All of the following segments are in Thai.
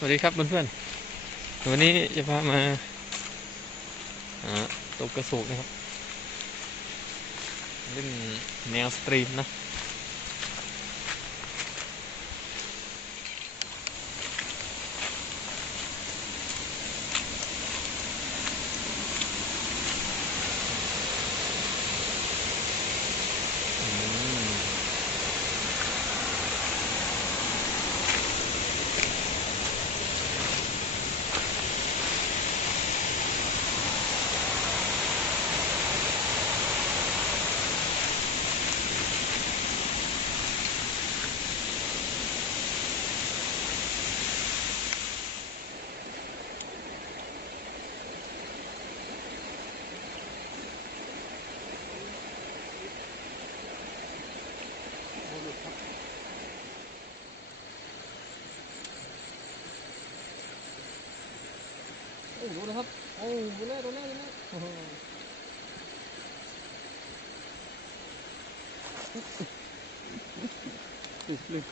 สวัสดีครับเพื่อนๆวันนี้จะพามาตกกระสุกนะครับเล่นแนวสตรีมนะอืมโอ้ดูนะครับโอ้ดูแลดูแลดูแลโอ้โหสุดเลย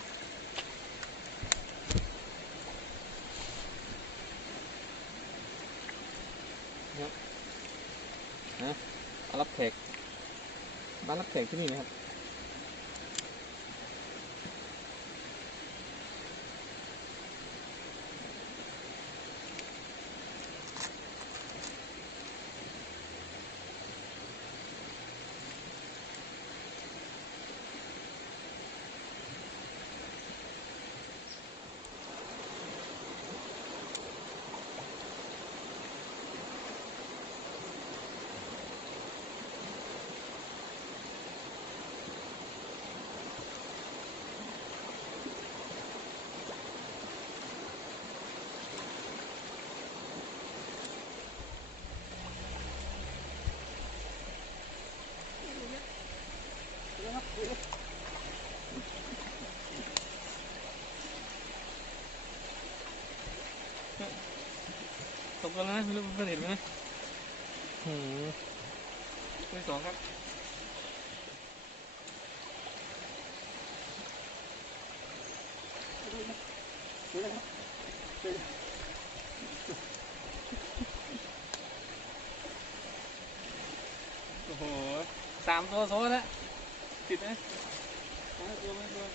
ครับนะรับแขกบ้านรับแขกที่นี่นะครับตกกันแล้วนะไม่รู้เพื่อนเห็นไหมนะหืมตัวที่สองครับโอ้โห3 ตัวโซ่แล้วติดไหมตัว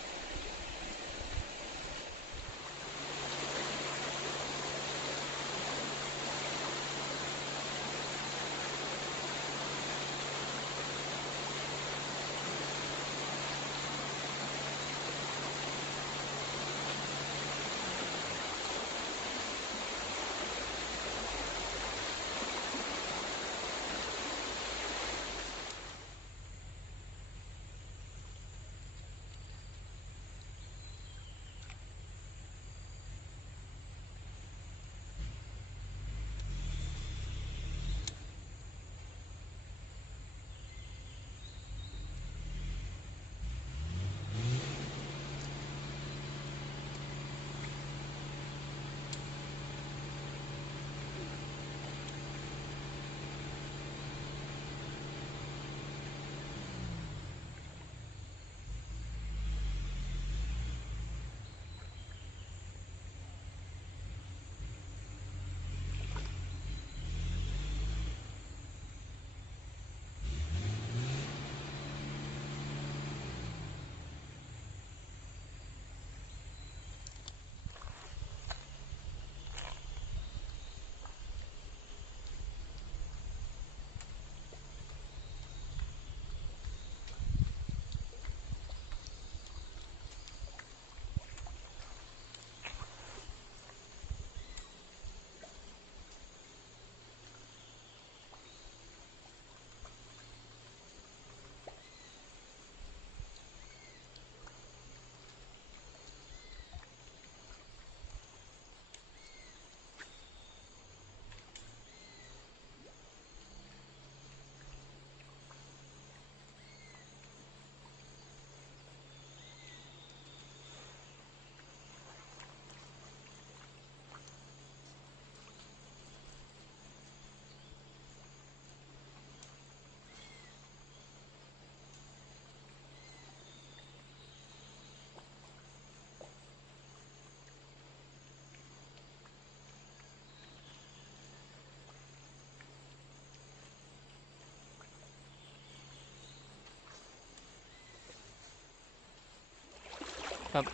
ครับ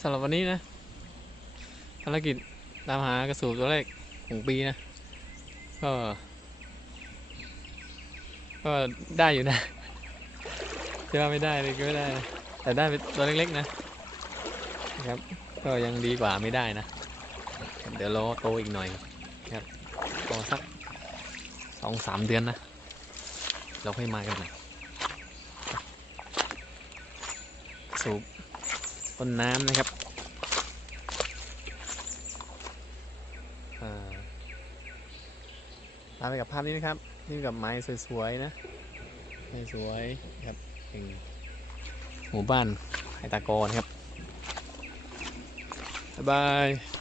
สำหรับวันนี้นะภารกิจตามหากระสูบตัวแรกของปีนะก็ได้อยู่นะจะว่าไม่ได้เลยก็ไม่ได้นะแต่ได้เป็นตัวเล็กๆนะครับก็ยังดีกว่าไม่ได้นะเดี๋ยวรอโตอีกหน่อยครับรอสัก2-3 เดือนนะเราค่อยมากันใหม่สูบต้นน้ำนะครับลาไปกับภาพนี้นะครับนี่กับไม้สวยๆนะไม้สวยครับเป็นหมู่บ้านไฮตากรครับบ๊ายบาย